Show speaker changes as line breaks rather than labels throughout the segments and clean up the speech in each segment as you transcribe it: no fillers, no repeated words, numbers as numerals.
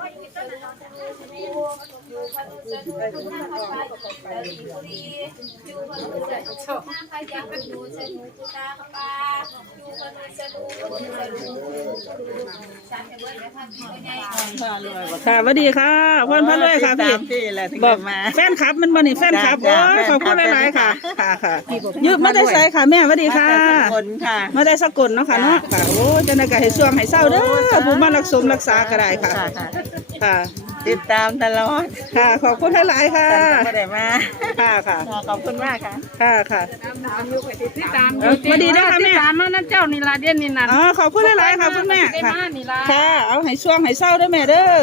ค่ะสวัสดีค่ะพ่อนพระรวยค่ะพี่บอกแฟนคลับมันบ่นี่แฟนคลับโอ้ยขอบคุณหลายๆค่ะค่ะยืมมาได้ใส่ค่ะแม่สวัสดีค่ะมาได้สกลเนาะค่ะเนาะค่ะโอ้จะได้ก็ให้ช่วงให้เศร้าเด้อผู้มารักษาก็ได้ค่ะค่ะ
ติดตามตลอด
ค่ะขอบคุณหลายๆค่ะ
ไม่ได้มา
ค่ะ
ขอบคุณมากค่ะ
ค่ะ
ติดตาม
มาดีนะคะแม่
ติดตามมานั่นเจ้านี่ละเด่นนี่นั่น
อ๋อขอบคุณหลายๆค่ะคุณแม่ค่ะเอาให้ช่วงให้เศร้าด้วยแม่เด้อ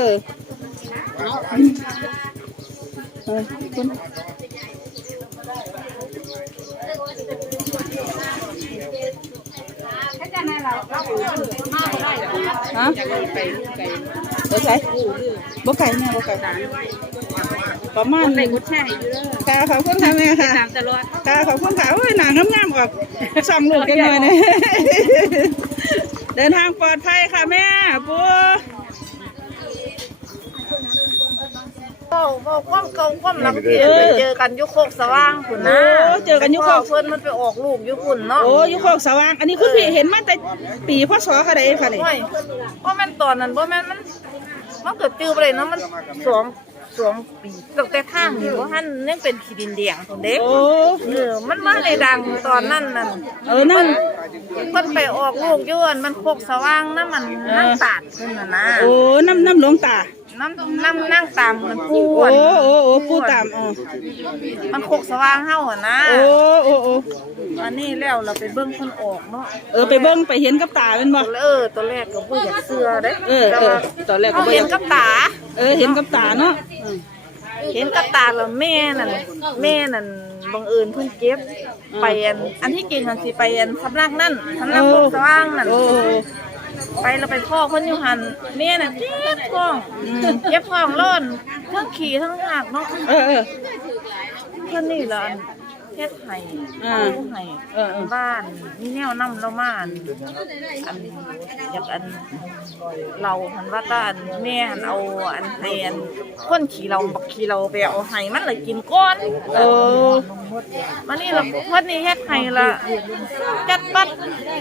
ฮะบ่ใส่บ่ไก่แม่บ่ไก่ประมาณค่ะขอบคุณค่ะแม่ค่ะค่ะขอบคุณค่ะโอ้ยหนังงามๆออกส่องลูกกันหน่อยนะเดินทางปลอดภัยค่ะแม่ปู
ความรักที่เจอกันยุคโคกสว่างคุณนะ
เจอกันยุคโคก
เพื่อนมันไปออกลูกยุคคุณเนาะ
โอ้ยุคโคกสว่างอันนี้คุณพี่เห็นมาแต่ปีพศกระไดค่ะนี่
เพราะมันตอนนั้นเพราะมันเกิดจื้อไปเลยเนาะมัน2 ปีตั้งแต่ข้างนี่ว่าท่านยังเป็นขีดินแดงคนเด็กมันมาในดังตอนนั้นนั่น
นั่น
เพิ่นไปออกลูกย้วนมันโคกสว่างน้ำมันนั่งตาดขึ้นนะ
โอ้น้ำหลวงตา
นั่งตามมันปู
ปูตาม
มันโคกสว่างเฮาอ่ะนะอันนี้แล้วเราไปเบิ่งคนออกเนาะ
ไปเบิ่งไปเห็นกับตาเป็นบ่
ตัวแรกก็บ่อยากเชื่อเด้
ตอนแรกก็
เห็นกับตา
เห็นกับตาเนาะ
เห็นกับตาแล้วแม่นั่นบังเอิญเพิ่นเก็บไปอันที่จริงมันสิไปสำนักนั่นสำนักโคกสว่างนั่นไปเราไปพ่อคนอยู่หันแม่น่ะเจ็บท้องร้อนทั้งขี่ทั้งหักเนาะเพื่อนนี่ละเฮ็ดไห้ไห้บ้านมีแนวนำเรามาอยากเราหันว่าตาแม่หันเอาไห้คนขี่เราบักขี่เราไปเอาไห้มันเลยกินก้อนมานี่เราเพื่อนนี่เฮ็ดไห้ละจัดปัด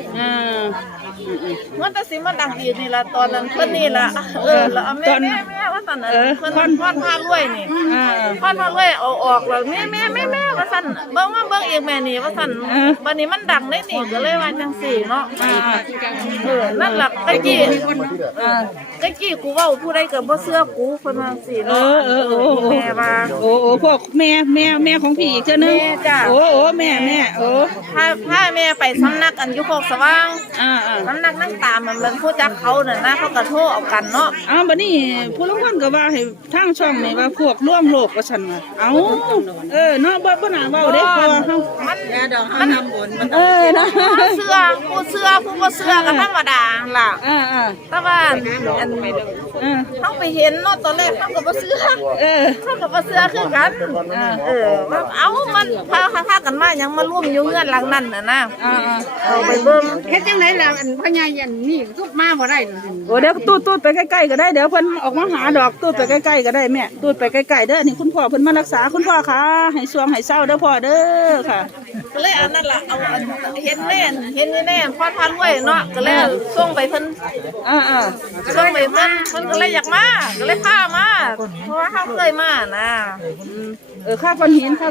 เมื่อตะสิมันดังดีนี่ละตอนนั้นเพื่อนนี่ละแล้วแม่ว่าตอนนั้นเพื่อนพ่อนพารวยนี่พ่อนพารวยเอาออกแล้วแม่ว่าสั่นเบิ่งเองแม่นี่ว่าสั่นวันนี้มันดังได้นี่ก็เลยว่าจังสี่เนาะนั่นแหละตะกี้กูเว้าผู้ใดก็บ่เชื่อกูเพิ่นว่าสี่เนาะแม่ว่า
พวกแม่ของพี่อีกเทื่อนึงแม่
พาแม่ไปสำนักอันยุคโคกสว่างสำนักนั่งตามมันผู้จักเขาน่ะนะเขาก็โทรเอากันเนาะ
บัดนี้ผู้ลางคนก็ว่าให้ทางช่องนี่ว่าพวกร่วมโลกว่าซั่นว่าเนาะบ่น่าเว้าเด้เพราะว่าเฮา
มันทำบุญเนาะผู้เชื่อผู้บ่เชื่อก็ธรรมดาล่ะแต่ว่าเขาไปเห็นเนาะตอนแรกเขาก็บ่เชื่อเขาก็บ่เชื่อคือกันว่ามันพากันมายังมาร่วมอยู่เงื่อนหลังนั้นน่ะนะไปเบิ่ง
เฮ็ดจังได๋ล่ะพ่อใหญ่อันนี้ทุกมาบ่ได้
เดี๋ยวตูดไปใกล้ๆก็ได้เดี๋ยวเพิ่นออกมาหาดอกตูดไปใกล้ๆก็ได้แม่ตูดไปใกล้ๆเด้อนี่คุณพ่อเพิ่นมารักษาคุณพ่อค่ะให้ช่วงให้เศร้าเด้อพ่อเด้อค่ะ
ก็เลยอันนั้นล่ะเอาเห็นแน่พอดพันไว้เนาะก็เลยส่งไปเพิ่นส่งไปเพิ่นก็เลยอยากมาก็เลยพามาเพราะว่าเขาเคยมานะ
ข้าคนเห็น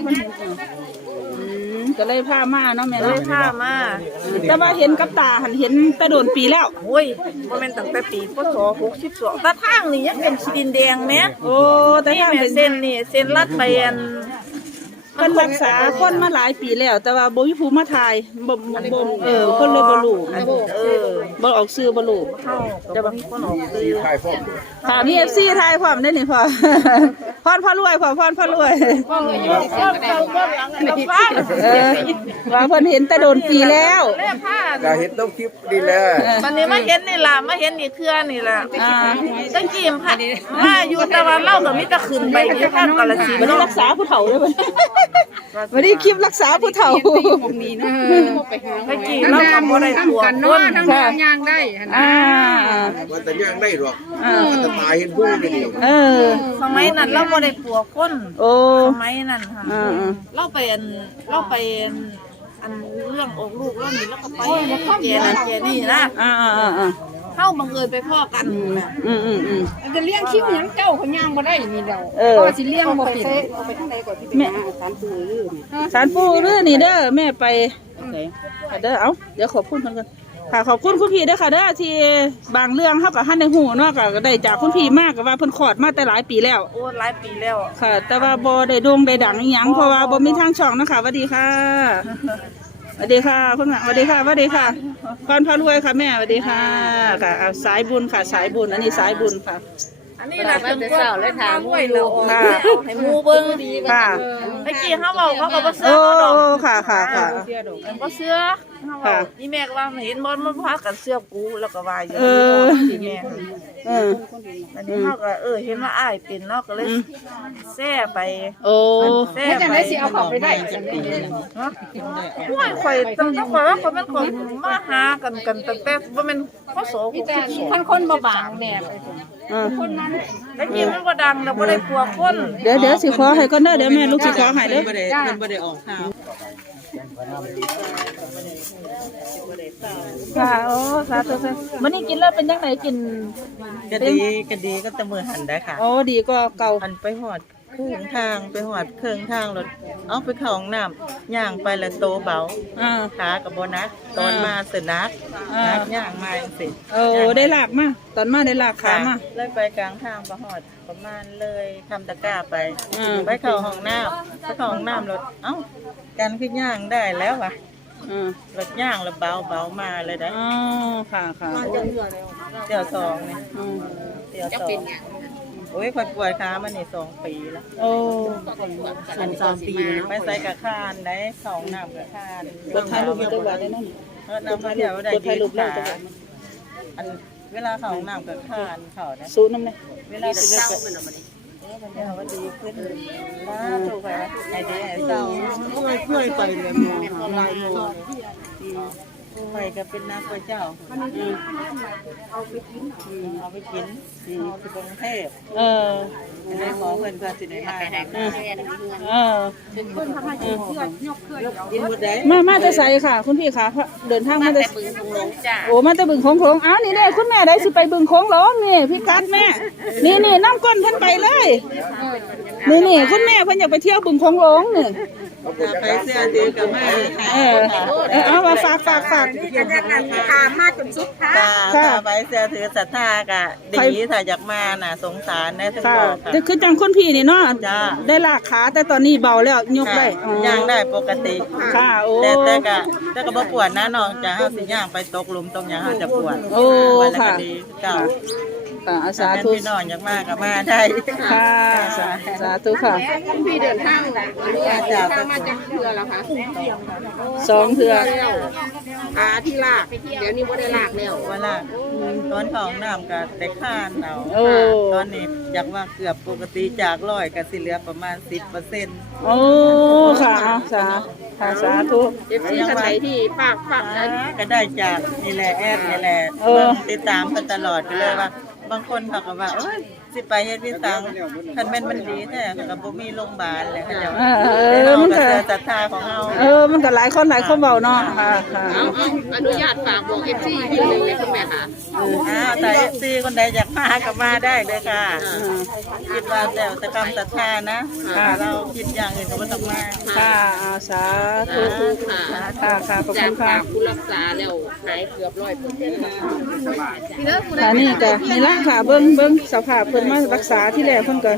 ก็เลยพามาเนาะแม่เนาะ
พามา
แต่ว่าเห็นกับตาเห็นแต่โดนปีแล้ว
โอ้ยบ่แม่นตั้งแต่ปีพศ62ตาทางนี่ยังเป็นสีดินแดงแม่
แต่ทาง
เป็นเส้นนี่เส้นลัดไป
เพิ่นรักษาคนมาหลายปีแล้วแต่ว่าบ่มีผู้มาถ่ายบ่เพิ่นเลยบ่รู้บ่ออกชื่อบ่รู้
จะบ่มีคนออกชื่อ
ค่ะมี FC ถ่ายพร้อมได้นี่พ่อพรพ่อรวยพรพ่อรวย ว่าเพิ่นเห็นแต่โดนปีแล้ว
แม่ผ้า
ก็เห็นต้องคลิปดีแล้ว
วันนี้มาเห็นนี่ล่ะมาเห็นนี่เครือนี่ล่ะตั้งกีมค่ะมาอยู่แต่ว่าเล่าก็มีแต่ขึ้นไปที่ข้างกาฬสินธุ์
วันนี้รักษาผู้เฒ่าด้วยวันนี้คลิปรักษาผู้เฒ่า
ไปกี่เราก็บ่ได้ตัว
กัน
ค
เนาะ
น
ทั้งย่างได้
ว่าแต่ย่างได้หรอกว่าแต่ตายเห็นผู้นี่นี่
สมัยนั้นเราบ่ได้ปัวคน
โอ้
สมัยนั้นค่ะเราไปอันเรื่องอกลูกเรื่องนี้แล้วก็ไปแกนั่นแกนี่นะเข้าบังเอิญไปพ่อกัน
จะเลี้ยงคิ้วหยังเจ้าเขาย่างบ่ได้นี่เดาก็สิเลี้ยงบ่เป็น
แม่สารปูเรื่องนี่เด้อแม่ไปเด้อเอาเดี๋ยวขอบคุณเพิ่นก่อนค่ะขอบคุณคุณพี่เด้อค่ะเด้อที่บางเรื่องเฮาก็หันในหูเนาะก็ได้จากคุณพี่มากก็ว่าเพิ่นขอดมาแต่หลายปีแล้ว
โอ้หลายปีแล้ว
ค่ะ แต่ว่าบ่ได้โด่งได้ดังอีหยังเพราะว่าบ่มีทางช่องนะคะสวัสดีค่ะสวัสดีค่ะคุณแม่สวัสดีค่ะสวัสดีค่ะพรพารวยค่ะแม่สวัสดีค่ะค่ะเอาสายบุญค่ะสายบุญอันนี้สายบุญค่ะ
อันนี้ล่ะจนกว่าเลยถามด้วยเราให้หมู่เบิ่งดี
ค่ะ
เมื่อกี้เขาบอกเขาก็บ่เชื่
โอ้
อเราดอก
ค่ะค่ะค่ะ
บ่เชื่อเขาบอกอีแม่ก็ว่าเห็นบ่มันพากันเชื่อกูแล้วก็ว่าอยู่อีแม่อันนี้เขาก็เห็นว่าอ้ายเป็นเนาะก็เลยแซ่ไป
โอ้
แซ่
จัง
ไป
ได๋สิเอาเข้าไปได้
เนาะโอ้ยข่อยต้องข่อยว่าเขาเป็นคนมาหากันตั้งแต่บ่แม่นพศ
คนบ่บางแน่ไป
แล้วกินมันบ่ดังแล้วบ่ได้กลัวคน
เดี๋ยวสิขอให้ก่อนเด้อเดี๋ยวแม่ลูกสิขอให้เด้อ ค่ะโอ้สาธุสาธุวันนี้กินแล้วเป็นยังไงกิน
ก็ดีก็ตะมือหันได้ค่ะ
โอ้ดีก็เก่า
หันไปหอดครึ่งทางไปหอดครึ่งทางรถเอาไปเข้าห้องน้ำย่างไปแล้วโตเบา ขากับโบนักตอนมาเสนักนักย่างมาจังสิ
โอ้ได้ลากมาตอนมาได้ลากขามา
เลยไปกลางทางไปหอดประมาณเลยทำตะกร้าไปไปเข้าห้องน้ำไปเข้าห้องน้ำรถเอ้ากันขึ้นย่างได้แล้ววะรถย่างแล้วเบามาเลยนะ
อ๋อค่ะค่ะ
เดี๋ยวสองเนี่ยเดี๋ยวสองโอ้ยคนป่วยขามันนี่2 ปีแล้ว
โอ้
3 ปีไปใส่กระคานได้สองน้ำกระคาน
กดถ่ายรูปมันจะว่าได้นั่น
น้ำเดียวได้
กดถ่ายรูปแล้วจะ
อันเวลาเขาน้ำกระคานเขานะ
สู้น้ำเลย
เวลาไปเลือกมันเนี่ยว่าดีขึ้นล่าถูกไหมไอเดียเศร้าเพื่อยไปเลยมองลายมองไปก็เป็นนักพระเจ้าเอาไปกินที่กรุงเทพในหมอเพิ่นก็สิได้มากินหมดได้
มาจะใส่ค่ะ คุณพี่ค่ะเดินทางมาจะบึงโขงจ้าโอ้มาจะบึงโขงอ้าวนี่เนี่ยคุณแม่ได้สิไปบึงโขงหลงนี่พี่กัดแม่นี่น้ำก้นเพิ่นไปเลยนี่คุณแม่เพิ่นอยากไปเที่ยวบึงโขงหลงนี่
ไปเสื้อถือกับแม่
เอามาฝาก
มาจนสุดค่ะไปเสื้อถือศรัทธากะดีถ้าอยากมาน่ะสงสารนะถึงบอกค่ะ
คือจังคนพี่นี่เนาะได้ลากขาแต่ตอนนี้เบาแล้วยกได้
ย่างได้ปกติ
ค่ะโอ้
แต่ก็บ่ปวดนะน้องจะเฮาสิย่างไปตกหลุมตรงหยังเฮาจะปวด
โอ้
ค่ะ
ค่ะ
ดีเก่า
ค่ะสาธุ
พี่น้องอยากมาก็มาได้
ค่ะสาธุค่ะ
พี่เดินทางน่ะมาจากเทือแล้วค่ะ
2เทื่อ
ขาที่ลากเดี๋ยวนี้บ่ได้ลากแล้ว
ว่าล่ะตอนของน้ำก็แต่ข้านเอา
โอ้
ตอนนี้อยากว่าเกือบปกติจาก100ก็สิเหลือประมาณ 10%
โอ้ค่ะสาธุ
FC ท่านไหนที่ฝาก
ก็ได้จากนี่แหละแอดนี่แหละติดตามกันตลอดก็เลยว่า บางคนเขาก็ว่าโอ้ยสิไปเฮ็ดวิสังคันแม่นมันดีแท้ก็บ่มีโรงพยาบาลเลยเขาเจ้ามันก็ศรัทธาของเฮา
มันก็หลายคนเบาเนาะค่ะ
อนุญาตฝากบอก FC ที่นึงเลยคุณแม่ค่ะ
แต่ FC คนใดอยากมาก็มาได้เลยค่ะคิดว่าแต่กรรมศรัทธานะเราคิดอย่างอื่นก็บ่ต้องมา
ค่ะสาธุค่ะขอบคุณค่ะ
ผู้รักษาแล้วหายเกือบ100%ค่ะ
นี่ก็นี่ละค่ะเบิ่งสภาพเพิ่นมารักษาที่แรกเพิ่นก็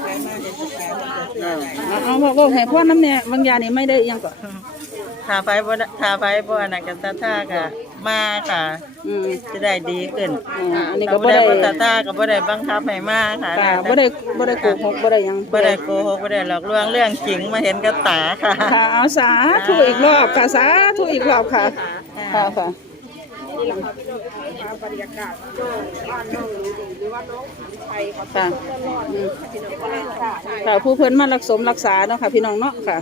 เอาบอกให้พ่อน้ำเนี่ยบางยานี่ไม่ได้ยังก็
ถ้าไปบ่อันนั้นก็ศรัทธาก็มาค่ะ จะได้ดีขึ้น
อันนี้ก็บ่ได้
ภาษาตาก็บ่ได้บังคับให้มาค่ะ
ค่ะบ่ได้โกหกบ่ได้หยัง
บ่ได้โกหกบ่ได้หลอกลวงเรื่องจริงมาเห็นกับตาค่ะ
ค่ะเอาสาธุอีกรอบค่ะสาธุอีกรอบค่ะค่ะค่ะค่ะค่ะผู้เพิ่นมารักษาเนาะค่ะพี่น้องเนาะค่ะ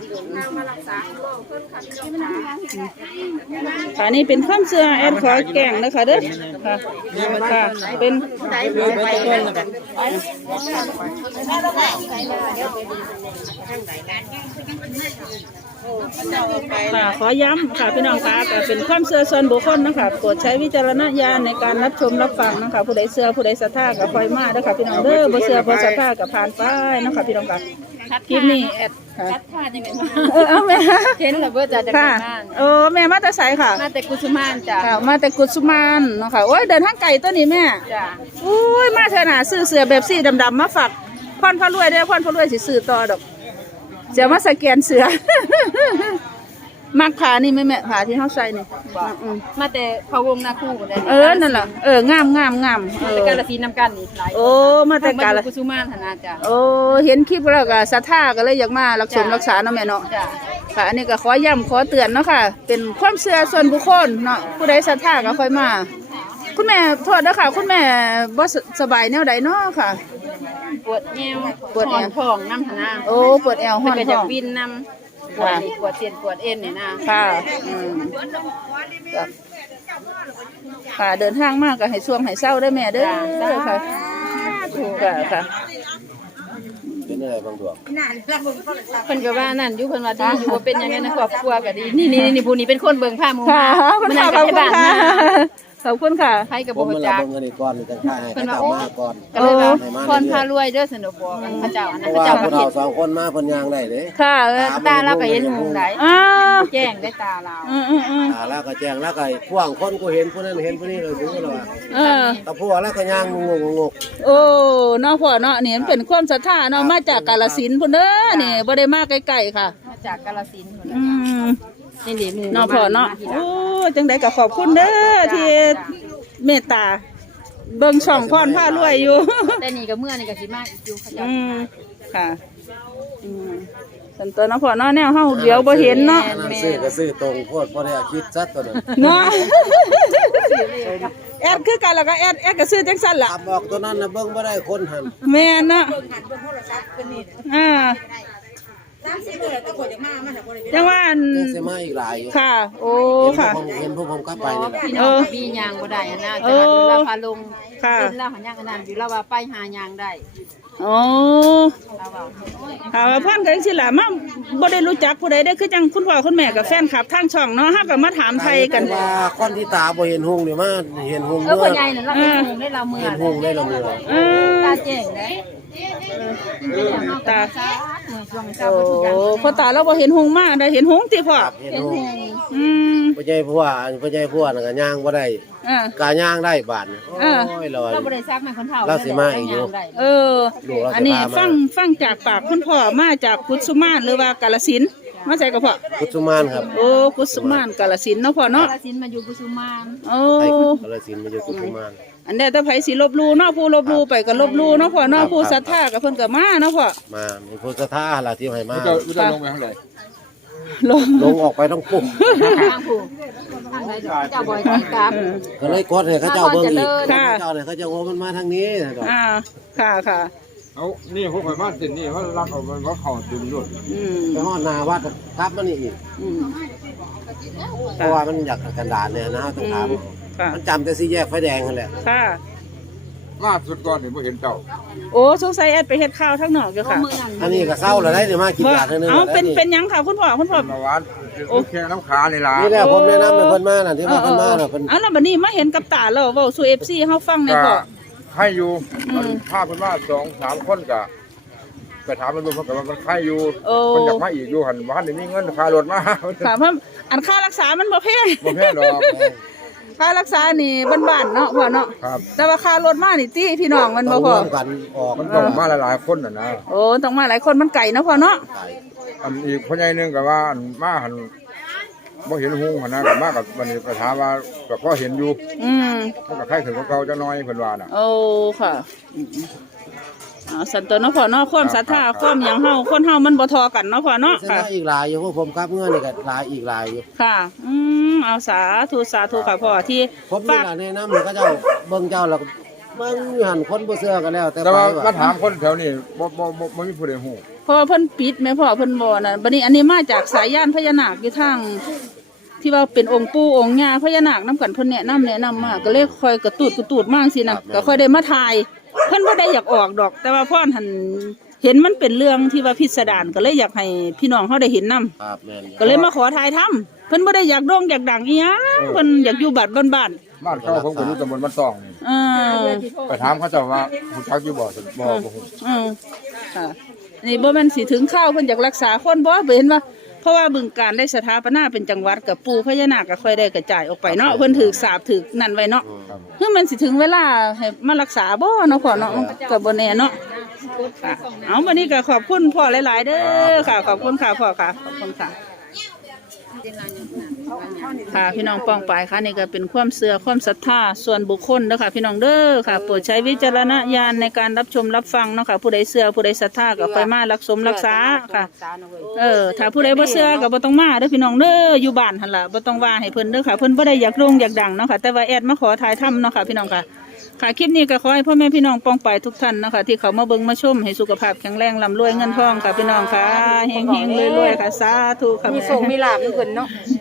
ค่ะนี่เป็นความเชื่อแอดขอแกล้งนะคะเด้อค่ะค่ะเป็นค่ะขอย้ำค่ะพี่น้องค่ะแต่เป็นความเชื่อส่วนบุคคลนะคะโปรดใช้วิจารณญาณในการรับชมรับฟังนะคะผู้ใดเชื่อผู้ใดศรัทธากับคอยมาเด้อค่ะพี่น้องเด้อบ่เชื่อบ่ศรัทธากับผ่านไปเนาะค่ะพี่น้องค่ะคลิปนี้แอดค่ะเอาแม่
เห็นแล้วเบ่จะจาก
ค่ะ
บ้าน
แม่มาแต่ไสค่ะ
มาแต่กุสุมานจ้ะ
ค่ะมาแต่กุสุมานเนาะค่ะโอ้ยเดินทางไกลตัวนี้แม่
จ้ะ
อุ้ยมาเถอะน่ะซื้อเสื้อแบบสีดำๆมาฝากพรพระรวยได้อพรพระรวยสิซื้อต่อดอกจะมาสแกนเสือ มักผ้านี่แม่ผ้าที่เฮาใส่นี่อืม
มาแต่พะวงนาคู่กันได้
นั่นล่ะงาม
แต่กาลสินธุ์นำกันนี่หลาย
โอ้มาแต่กาล
กุสุมานหั่นน่ะจ้ะ
โอ้เห็นคลิปแล้วก็ศรัทธาก็เลยอยากมารักษารักษาเนาะแม่เนาะ
จ้ะ
ค่ะอันนี้ก็ขอย้ำขอเตือนเนาะค่ะ เป็นความเชื่อส่วนบุคคลเนาะผู้ใดศรัทธาก็ค่อยมา คุณแม่โทษนะคะคุณแม่บ่สบายแนวใดเนาะค่ะ
ปวดแอว
ปวดแอว
ท้องน้ำหั่นน่ะ
โอ้ปวดแอวห้
เพิ่
อน น
ก็
ท้
จะ
อง
วินนำปวดนี่ปวดเส้นปวดเอ็นนี่นะ
ค่ะค่ะเดินทางมากก็ให้ช่วงให้เศร้าได้อแม่เด้อค่ะถูกค่ะ
เป็นอะไรบางดวง
เพิ่นก็ว่านั่นอยู่เพิ่นว่าดีอยู่บ่เป็นหยังไงนะครอบครัวก็ดีนี่ผู้นี้เป็นคนเบิ่งผ้าหมู่
ค่ะ
มา
คุณ
นั่
ค่ะ
ง
ข
กั
อ
บบ
คุณ
ที่บ้าน
ค่ะ
มา
ขอบคุณค่ะ
ใครก็
ผ
บ่
ม
รู้
มา
จั
รับ
ก
เงินก่อนจะค่ายให้
เพิ่น
เขา
ว่า
จับมาก่อน
ก็เลยว่า
ให้มา
พรพารวยเด้อสนุกบอกกันพระเจ้าอัน
เพ
นั้น
ราะ
พระ
ว่า
เจ้า
พว
ก็
กเรา
เห็น
สองคนมาเพิ่นยางได้เด้
ค่ะ
ตาเราก็เห็นหงได้
อ้าว
แจ้งได้ตาเรา
แล้วก็แจ้งแล้วก็พ่วงคนกูเห็นผู้นั้นเห็นผู้นี้เลยรู้แล้วว่า ตะพัวแล้วก็ย่างงก
โอ้เนาะพ่อเนาะนี่มันเป็นความศรัทธาเนาะมาจากกาฬสินธุ์พุ่นเด้อนี่บ่ได้มาไกลๆค่ะ
มาจากกาฬสินธุ์
อืม
นี่หมู่
เนาะพ่อเนาะโอ้จังไดก็ขอบคุณเด้อที่เมตตาเบิ่งช่องพรพารวยอยู่
แต่นี่ก็เมื่อนี่ก็สิมาอีกอยู่เขาเจ้า
ค่ะสันตัวเนาะพ่อเนาะแนวเฮาเดี๋ยวบ่เห็นเนาะ
ๆนั่นซื้อก็ซื้อตรงโพดบ่ได้คิดซัดตัวนั้น
เนาะแอดคือกันแล้วก็แอดก็ซื้อจังซั่นล่ะ
ตามบอกตัวนั้นน่ะเบิ่งบ่ได้คนหัน
แม่นเนาะจังว่าอัน
ยังสิมาอีกหลายอยู่
ค่ะ โอ้ค่ะ
เห็นพวกผมกลับไปนี่แหละ
พี่น้องมียางบ่ได้อันน่ะแต่ว่าเราพาลง
ค่ะ
เป็นเราหายางอันนั้นอยู่เราว่าไปหายางได้
โอ้
เราว่า
ค่ะว่าเพิ่นก็จังซี่ล่ะมาบ่ได้รู้จักผู้ใดได้อคือจังคุณพ่อคุณแม่กับแฟนคลับทางช่องเนาะเฮาก็มาถามไทยกัน
ว่าคนที่ตาบ่เห็นหงนี่มาเห็นหง
เออพ่อใหญ่น่ะเราไปหงได้เราเมื่อ
เห็นหงได้ละมือ
ตาเจ๋งเด้ตาช่วงเช้า
โอ้
ก็ทุกอย่าง
พ่อตาเราบ่เห็นหงส์มาได้เห็นหงส์ติพ่อ
เห็นหง
อืม
พ่อใหญ่พัวพ่อใหญ่พัวน่ะก็ย่างบ่ได้
อ่าก
าย่างได้บาดนี่โอ้ยลอย
เราบ่ได้ซักมันคนเฒ่า
เราสิมาอีกอยู่
เออ อันนี้ฟังจากปากคุณพ่อมาจากกุสุมานหรือว่ากาฬสินธุ์มาใส่กับพ่อ
กุสุมานครับ
โอ้กุสุมานกาฬสินธุ์เนาะพ่อเนาะ
กาฬสินธุ์มาอยู่กุสุมาน
โอ้
ไอ้กาฬสินธุ์มาอยู่กุสุมาน
อันเดียวแต่ไผสิลบหลู่เนาะผู้ลบหลู่ไปก็ลบหลู่เนาะพ่อเนาะผู้ศรัทธาก็เพิ่นก็มาเนาะพ่อ
มามีพุทธทาสล่ะที่ให้มา
ลง
ลงออกไปต้องปุ๊บ
ทางผู้ทางใดเจ้าบ่อยที่กราบ
ก็เลยกดให้เขาเจ้าเบิ่งอีกเขาเจ้าเนี่ยเขาเจ้าโอ้มันมาทางนี้ดอก
ค่ะ
เอานี่พวกไฟบ้านเส้นนี่เขารับเอามันก็เข้าดึงด้วย
ไปฮอดนาวัดทับมันนี่อีกเพราะว่ามันอยากกันดานเนี่ยนะต้องถาม
ค่ะ
มันจำแต่สี่แยกไฟแดงนั่นแหละ
ค่ะ
ล่าสุดก่อนเห็นบ่เห็นเจ้า
โอ้สงสัยแอดไปเฮ็ดข้าวทั้งนอกอยู่ค่ะ
อันนี้ก็เศร้าแล้วได้เดี๋ยวมากินยาเท่านึง
เอาเป็นหยังค่ะคุณพ่อ
เมื่อวานแค่น้ำขาในร้าน
นี่แหละผมแนะนำให้เพิ่นมาน่ะที่ว่าเพิ่นมาน่ะเพิ่น
เอาแล้วบัดนี้มาเห็นกับตาแล้วเว้าสู่ FC เฮาฟังได้
ก็
พ่อ
ให้อยู่ภาพเป็นว่า2-3 คนก็ไปถามมันดูเพิ่นก็ว่ามันไข่อยู่มันอยากมาอีกอยู่หันบ้านนี่มีเงินค่ารถมา
ค่ะเพราะอันค่ารักษามันบ่แพง
บ่แพงดอก
ค่ารักษานี่บ้านๆเนาะพ่อเนาะ
ครับ
แต่ว่าค่ารถมานี่ติพี่น้องมันบ่
ต้อง
พอ
ร่วมกันออก
มันต้องมาหลายๆคนน่ะนะ
โอ้ต้องมาหลายคนมันไกลเนาะพ่อเนาะ
อันอีกพ่อใหญ่นึงก็ว่าอันมาหันบ่เห็นหงขนาดนั้นมากกับวันนี้ก็ถามว่าก็พอเห็นอยู่ มันก็คล้ายถึงของเก่าจะน้อยเพิ่นว่าน่ะ
โอ้ค่ะสันตัวเนาะพ่อเนาะความศรัทธาความหยังเฮาคนเฮามันบ่ทอกันเนาะพ่อเนาะ
เส้น
ค่ะ
อีกหลายอยู่พวกผมครับเงื่อนนี่ก็หลายอีกหลายอยู่
ค่ะเอาสาธุค่ะพ่อที่
ผมนี่
ฝาก
ล่ะแนะนำก็เจ้าเบิ่งเจ้าแล้วก็เบิ่งหันคนบ่เชื่อกันแล้วแต่
แต่
ไป
ว่ามา
ว่า
ถามคนแถวนี้บ่มีผู้ใดฮู้
พ่อเพิ่นปิดแม่พ่อเพิ่นบ่น่ะบัดนี้อันนี้มาจากสายย่านพญานาคอยู่ทางที่ว่าเป็นองค์ปู่องค์ย่าพญานาคนํกันเพิ่นแนะนำมาก็เลยค่อยกระตูดมากสินะก็ค่อยได้มาถ่ายเพิ่นบ่ได้อยากออกดอก แต่ว่าพ่อหันเห็นมันเป็นเรื่องที่ว่าพิสดารก็เลยอยากให้พี่น้องเฮาได้เห็นนํ
ครับแม่น
ก็เลยมาขอถ่ายทำเพิ่นบ่ได้อยากโด่งอยากดังอีหยังเพิ่นอยากอยู่บ้านบ้าน
บ้านเก่าผมก็อยู่ตำบลบ้านตองนี่ ไปถามเขาเจ้าว่าผู้ชักอยู่บ่บ่ฮู้
ค่ะนี่บ่แม่นสิถึงข้าวเพิ่นอยากรักษาคนบ่เห็นว่าเพราะว่าบึงการได้สถาปนาเป็นจังหวัดกับปู่พญานาคก็ค่อยได้กระจายออกไปเนาะเพิ่นถือสาบถือนั่นไว้เนาะคือมันสิถึงเวลาให้มารักษาบ่เนาะพ่อเนาะก็บ่แน่เนาะค่ะเอาวันนี้ก็ขอบคุณพ่อหลายๆเด้อค่ะขอบคุณค่ะพ่อค่ะขอบคุณค่ะค่ะพี่น้องป้องปายค่ะนี่ก็เป็นความเชื่อความศรัทธาส่วนบุคคลเด้อค่ะพี่น้องเด้อค่ะโปรดใช้วิจารณญาณในการรับชมรับฟังเนาะค่ะผู้ใดเชื่อผู้ใดศรัทธาก็ไปมารักสมรักษาค่ะถ้าผู้ใดบ่เชื่อก็บ่ต้องมาเด้อพี่น้องเด้ออยู่บ้านหั่นล่ะบ่ต้องว่าให้เพิ่นเด้อค่ะเพิ่นบ่ได้อยากโด่งอยากดังเนาะค่ะแต่ว่าแอดมาขอถ่ายทำเนาะค่ะพี่น้องค่ะค่ะคลิปนี้ก็ขอให้พ่อแม่พี่น้องป้องปายทุกท่านเนาะค่ะที่เขามาเบิ่งมาชมให้สุขภาพแข็งแรงร่ำรวยเงินทองค่ะพี่น้องค่ะเฮงๆรวยๆค่ะสาธุค่ะ
มีส่งมีลาบอยู่เพิ่นเนาะ